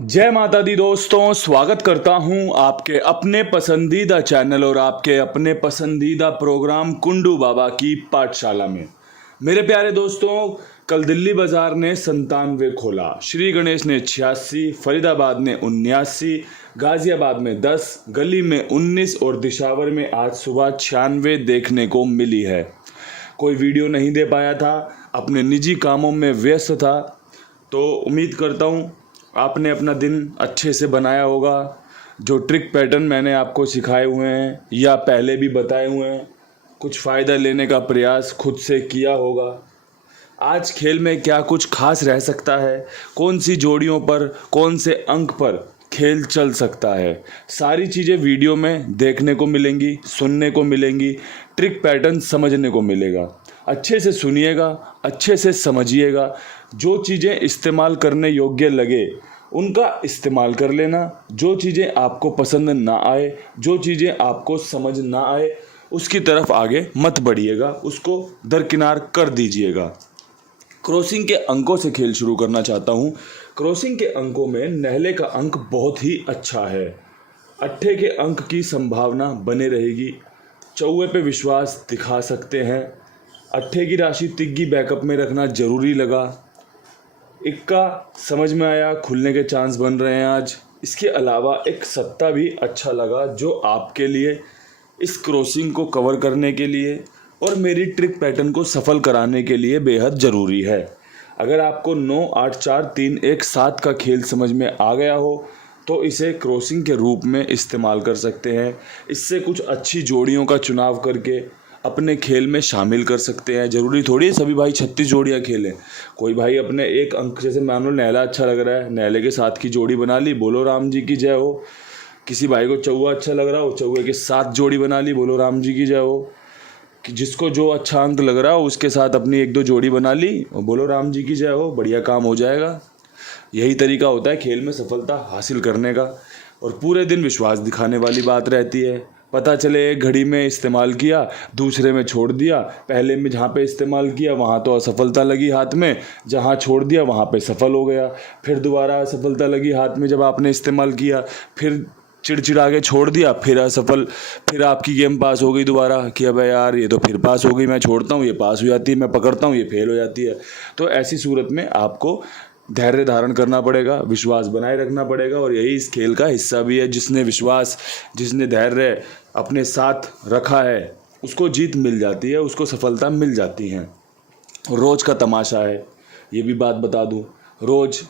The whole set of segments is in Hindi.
जय माता दी दोस्तों, स्वागत करता हूं आपके अपने पसंदीदा चैनल और आपके अपने पसंदीदा प्रोग्राम कुंडू बाबा की पाठशाला में। मेरे प्यारे दोस्तों, कल दिल्ली बाजार ने 97 खोला, श्री गणेश ने 86, फरीदाबाद ने 79, गाजियाबाद में 10, गली में 19 और दिशावर में आज सुबह 96 देखने को मिली है। कोई वीडियो नहीं दे पाया था, अपने निजी कामों में व्यस्त था, तो उम्मीद करता हूँ आपने अपना दिन अच्छे से बनाया होगा। जो ट्रिक पैटर्न मैंने आपको सिखाए हुए हैं या पहले भी बताए हुए हैं, कुछ फ़ायदा लेने का प्रयास खुद से किया होगा। आज खेल में क्या कुछ खास रह सकता है, कौन सी जोड़ियों पर, कौन से अंक पर खेल चल सकता है, सारी चीज़ें वीडियो में देखने को मिलेंगी, सुनने को मिलेंगी, ट्रिक पैटर्न समझने को मिलेगा। अच्छे से सुनिएगा, अच्छे से समझिएगा। जो चीज़ें इस्तेमाल करने योग्य लगे उनका इस्तेमाल कर लेना। जो चीज़ें आपको पसंद ना आए, जो चीज़ें आपको समझ ना आए, उसकी तरफ आगे मत बढ़िएगा, उसको दरकिनार कर दीजिएगा। क्रॉसिंग के अंकों से खेल शुरू करना चाहता हूँ। क्रॉसिंग के अंकों में नहले का अंक बहुत ही अच्छा है। अट्ठे के अंक की संभावना बने रहेगी। चौवे पे विश्वास दिखा सकते हैं। अट्ठे की राशि तिग्गी बैकअप में रखना जरूरी लगा। इक्का समझ में आया, खुलने के चांस बन रहे हैं आज। इसके अलावा एक सत्ता भी अच्छा लगा, जो आपके लिए इस क्रॉसिंग को कवर करने के लिए और मेरी ट्रिक पैटर्न को सफल कराने के लिए बेहद ज़रूरी है। अगर आपको 9, 8, 4, 3, 1, 7 का खेल समझ में आ गया हो तो इसे क्रॉसिंग के रूप में इस्तेमाल कर सकते हैं। इससे कुछ अच्छी जोड़ियों का चुनाव करके अपने खेल में शामिल कर सकते हैं। ज़रूरी थोड़ी है सभी भाई 36 जोड़ियाँ खेलें। कोई भाई अपने एक अंक, जैसे मान लो नहला अच्छा लग रहा है, नहले के साथ की जोड़ी बना ली, बोलो राम जी की जय हो। किसी भाई को चौवा अच्छा लग रहा हो, चौवे के साथ जोड़ी बना ली, बोलो राम जी की जय हो। कि जिसको जो अच्छा अंक लग रहा हो उसके साथ अपनी 1-2 जोड़ी बना ली और बोलो राम जी की जय हो, बढ़िया काम हो जाएगा। यही तरीका होता है खेल में सफलता हासिल करने का। और पूरे दिन विश्वास दिखाने वाली बात रहती है। पता चले एक घड़ी में इस्तेमाल किया, दूसरे में छोड़ दिया, पहले में जहाँ पे इस्तेमाल किया वहाँ तो असफलता लगी हाथ में, जहाँ छोड़ दिया वहाँ पे सफल हो गया। फिर दोबारा असफलता लगी हाथ में जब आपने इस्तेमाल किया, फिर चिड़चिड़ा के छोड़ दिया, फिर असफल, फिर आपकी गेम पास हो गई दोबारा कि अबे यार ये तो फिर पास हो गई, मैं छोड़ता हूँ ये पास हो जाती है, मैं पकड़ता हूँ ये फेल हो जाती है। तो ऐसी सूरत में आपको धैर्य धारण करना पड़ेगा, विश्वास बनाए रखना पड़ेगा। और यही इस खेल का हिस्सा भी है। जिसने विश्वास, जिसने धैर्य अपने साथ रखा है उसको जीत मिल जाती है, उसको सफलता मिल जाती है। रोज़ का तमाशा है, ये भी बात बता दूं। रोज़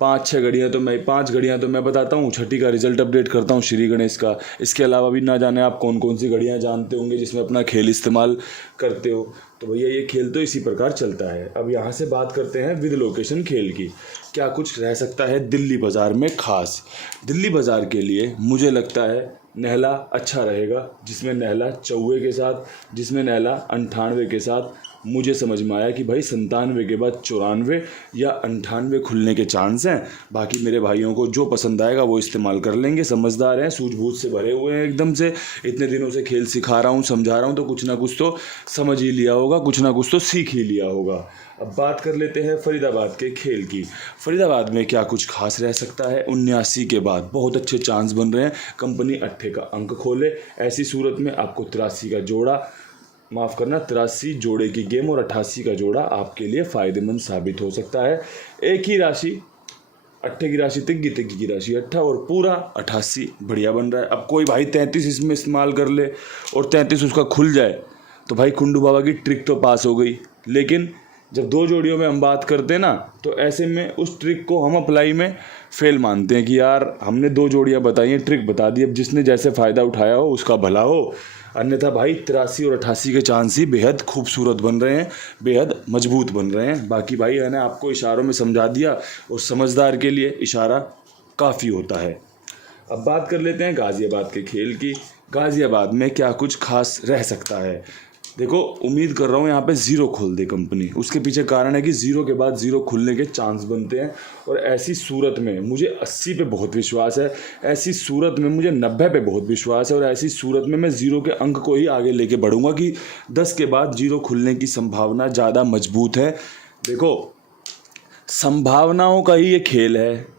5-6 घड़ियाँ तो मैं 5 घड़ियाँ तो मैं बताता हूँ, छठी का रिजल्ट अपडेट करता हूँ श्री गणेश का। इसके अलावा भी ना जाने आप कौन कौन सी घड़ियाँ जानते होंगे जिसमें अपना खेल इस्तेमाल करते हो। तो भैया ये खेल तो इसी प्रकार चलता है। अब यहाँ से बात करते हैं विद लोकेशन खेल की। क्या कुछ रह सकता है दिल्ली बाज़ार में खास? दिल्ली बाज़ार के लिए मुझे लगता है नहला अच्छा रहेगा, जिसमें नहला चौवे के साथ, जिसमें नहला 98 के साथ। मुझे समझ में आया कि भाई 97 के बाद 94 या 98 खुलने के चांस हैं। बाकी मेरे भाइयों को जो पसंद आएगा वो इस्तेमाल कर लेंगे। समझदार हैं, सूझबूझ से भरे हुए हैं एकदम से। इतने दिनों से खेल सिखा रहा हूँ, समझा रहा हूँ, तो कुछ ना कुछ तो समझ ही लिया होगा, कुछ ना कुछ तो सीख ही लिया होगा। अब बात कर लेते हैं फरीदाबाद के खेल की। फरीदाबाद में क्या कुछ खास रह सकता है? 79 के बाद बहुत अच्छे चांस बन रहे हैं कंपनी अट्ठे का अंक खोले। ऐसी सूरत में आपको 83 का जोड़ा, माफ़ करना 83 जोड़े की गेम और 88 का जोड़ा आपके लिए फ़ायदेमंद साबित हो सकता है। एक ही राशि, अट्ठे की राशि तिग्गी, तिग्गी की राशि अट्ठा और पूरा 88 बढ़िया बन रहा है। अब कोई भाई 33 इसमें इस्तेमाल कर ले और 33 उसका खुल जाए तो भाई कुंडू बाबा की ट्रिक तो पास हो गई। लेकिन जब 2 जोड़ियों में हम बात करते हैं ना, तो ऐसे में उस ट्रिक को हम अप्लाई में फेल मानते हैं कि यार हमने 2 जोड़ियाँ बताई हैं, ट्रिक बता दी, अब जिसने जैसे फ़ायदा उठाया हो उसका भला हो। अन्यथा भाई 83 और 88 के चांस ही बेहद खूबसूरत बन रहे हैं, बेहद मजबूत बन रहे हैं। बाकी भाई मैंने आपको इशारों में समझा दिया और समझदार के लिए इशारा काफ़ी होता है। अब बात कर लेते हैं गाज़ियाबाद के खेल की। गाज़ियाबाद में क्या कुछ खास रह सकता है? देखो, उम्मीद कर रहा हूँ यहाँ पे 0 खोल दे कंपनी। उसके पीछे कारण है कि 0 के बाद 0 खुलने के चांस बनते हैं। और ऐसी सूरत में मुझे 80 पे बहुत विश्वास है, ऐसी सूरत में मुझे 90 पे बहुत विश्वास है, और ऐसी सूरत में मैं 0 के अंक को ही आगे लेके बढ़ूंगा कि 10 के बाद 0 खुलने की संभावना ज़्यादा मजबूत है। देखो, संभावनाओं का ही ये खेल है।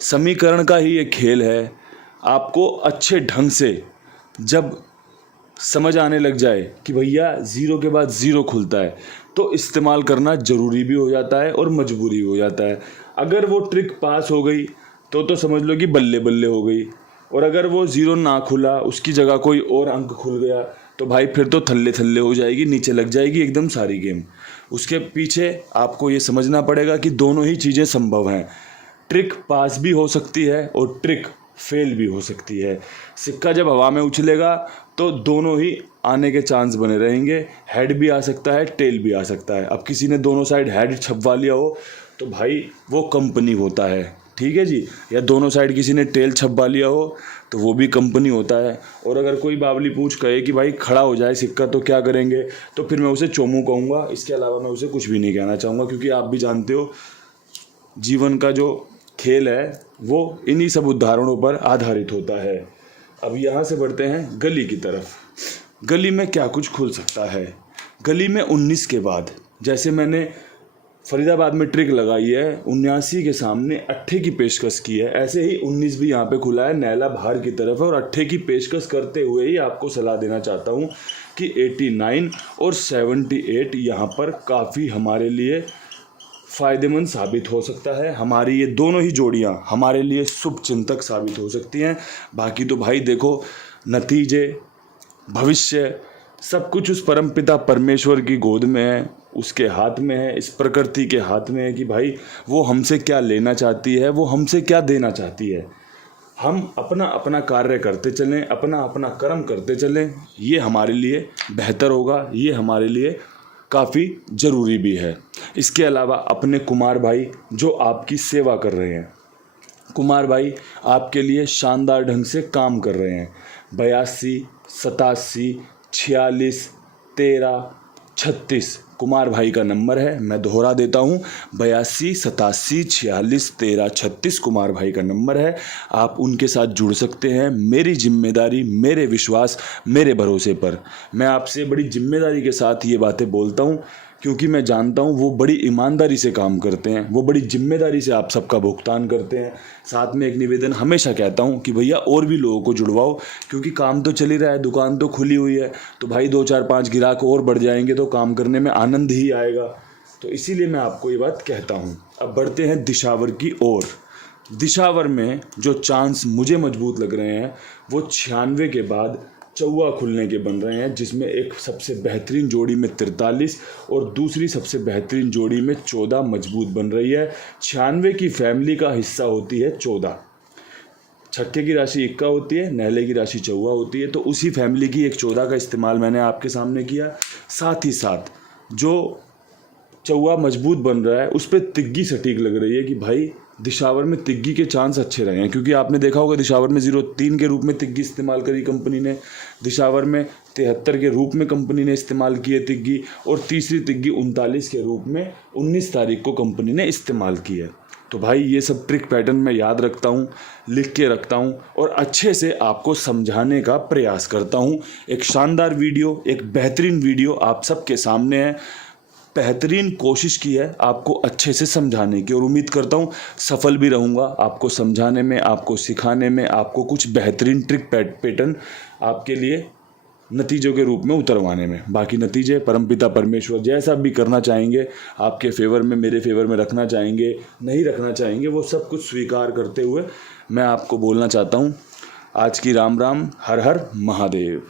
समीकरण का ही ये खेल है। आपको अच्छे ढंग से जब समझ आने लग जाए कि भैया ज़ीरो के बाद ज़ीरो खुलता है, तो इस्तेमाल करना ज़रूरी भी हो जाता है और मजबूरी भी हो जाता है। अगर वो ट्रिक पास हो गई तो समझ लो कि बल्ले बल्ले हो गई, और अगर वो ज़ीरो ना खुला, उसकी जगह कोई और अंक खुल गया, तो भाई फिर तो थल्ले थल्ले हो जाएगी, नीचे लग जाएगी एकदम सारी गेम। उसके पीछे आपको ये समझना पड़ेगा कि दोनों ही चीज़ें संभव हैं। ट्रिक पास भी हो सकती है और ट्रिक फेल भी हो सकती है। सिक्का जब हवा में उछलेगा तो दोनों ही आने के चांस बने रहेंगे। हेड भी आ सकता है, टेल भी आ सकता है। अब किसी ने दोनों साइड हेड छपवा लिया हो तो भाई वो कंपनी होता है, ठीक है जी। या दोनों साइड किसी ने टेल छपवा लिया हो तो वो भी कंपनी होता है। और अगर कोई बावली पूछ कहे कि भाई खड़ा हो जाए सिक्का तो क्या करेंगे, तो फिर मैं उसे चोमू कहूँगा। इसके अलावा मैं उसे कुछ भी नहीं कहना चाहूँगा, क्योंकि आप भी जानते हो जीवन का जो खेल है वो इन्हीं सब उदाहरणों पर आधारित होता है। अब यहाँ से बढ़ते हैं गली की तरफ। गली में क्या कुछ खुल सकता है। गली में 19 के बाद, जैसे मैंने फरीदाबाद में ट्रिक लगाई है, 79 के सामने अट्ठे की पेशकश की है, ऐसे ही 19 भी यहाँ पे खुला है, नैला बाहर की तरफ है। और अट्ठे की पेशकश करते हुए ही आपको सलाह देना चाहता हूँ कि 89 और 78 यहाँ पर काफ़ी हमारे लिए फ़ायदेमंद साबित हो सकता है। हमारी ये दोनों ही जोड़ियाँ हमारे लिए शुभ चिंतक साबित हो सकती हैं। बाकी तो भाई देखो, नतीजे, भविष्य, सब कुछ उस परमपिता परमेश्वर की गोद में है, उसके हाथ में है, इस प्रकृति के हाथ में है कि भाई वो हमसे क्या लेना चाहती है, वो हमसे क्या देना चाहती है। हम अपना अपना कार्य करते चलें, अपना अपना कर्म करते चलें, ये हमारे लिए बेहतर होगा, ये हमारे लिए काफ़ी ज़रूरी भी है। इसके अलावा अपने कुमार भाई जो आपकी सेवा कर रहे हैं, कुमार भाई आपके लिए शानदार ढंग से काम कर रहे हैं। 82, 87, 46, 13, 36 कुमार भाई का नंबर है। मैं दोहरा देता हूँ, 82, 87, 46, 13, 36 कुमार भाई का नंबर है। आप उनके साथ जुड़ सकते हैं। मेरी जिम्मेदारी, मेरे विश्वास, मेरे भरोसे पर मैं आपसे बड़ी जिम्मेदारी के साथ ये बातें बोलता हूँ, क्योंकि मैं जानता हूँ वो बड़ी ईमानदारी से काम करते हैं, वो बड़ी जिम्मेदारी से आप सबका भुगतान करते हैं। साथ में एक निवेदन हमेशा कहता हूँ कि भैया और भी लोगों को जुड़वाओ, क्योंकि काम तो चल ही रहा है, दुकान तो खुली हुई है, तो भाई 2, 4, 5 ग्राहक और बढ़ जाएंगे तो काम करने में आनंद ही आएगा। तो इसीलिए मैं आपको ये बात कहता हूँ। अब बढ़ते हैं दिशावर की ओर। दिशावर में जो चांस मुझे मजबूत लग रहे हैं वो 96 के बाद चौवा खुलने के बन रहे हैं, जिसमें एक सबसे बेहतरीन जोड़ी में 43 और दूसरी सबसे बेहतरीन जोड़ी में 14 मजबूत बन रही है। 96 की फैमिली का हिस्सा होती है 14, छक्के की राशि 1 होती है, नहले की राशि चौवा होती है, तो उसी फैमिली की एक 14 का इस्तेमाल मैंने आपके सामने किया। साथ ही साथ जो चौवा मजबूत बन रहा है उस पर तिग्गी सटीक लग रही है कि भाई दिशावर में तिग्गी के चांस अच्छे रहे हैं, क्योंकि आपने देखा होगा दिशावर में 03 के रूप में तिग्गी इस्तेमाल करी कंपनी ने, दिशावर में 73 के रूप में कंपनी ने इस्तेमाल की है तिग्गी, और तीसरी तिग्गी 39 के रूप में 19 तारीख को कंपनी ने इस्तेमाल की है। तो भाई ये सब ट्रिक पैटर्न मैं याद रखता हूँ, लिख के रखता हूँ और अच्छे से आपको समझाने का प्रयास करता हूँ। एक शानदार वीडियो, एक बेहतरीन वीडियो आप सबके सामने है। बेहतरीन कोशिश की है आपको अच्छे से समझाने की, और उम्मीद करता हूँ सफल भी रहूँगा आपको समझाने में, आपको सिखाने में, आपको कुछ बेहतरीन ट्रिक पैटर्न आपके लिए नतीजों के रूप में उतरवाने में। बाकी नतीजे परमपिता परमेश्वर जैसा भी करना चाहेंगे, आपके फेवर में, मेरे फेवर में रखना चाहेंगे, नहीं रखना चाहेंगे, वो सब कुछ स्वीकार करते हुए मैं आपको बोलना चाहता हूँ, आज की राम राम, हर हर महादेव।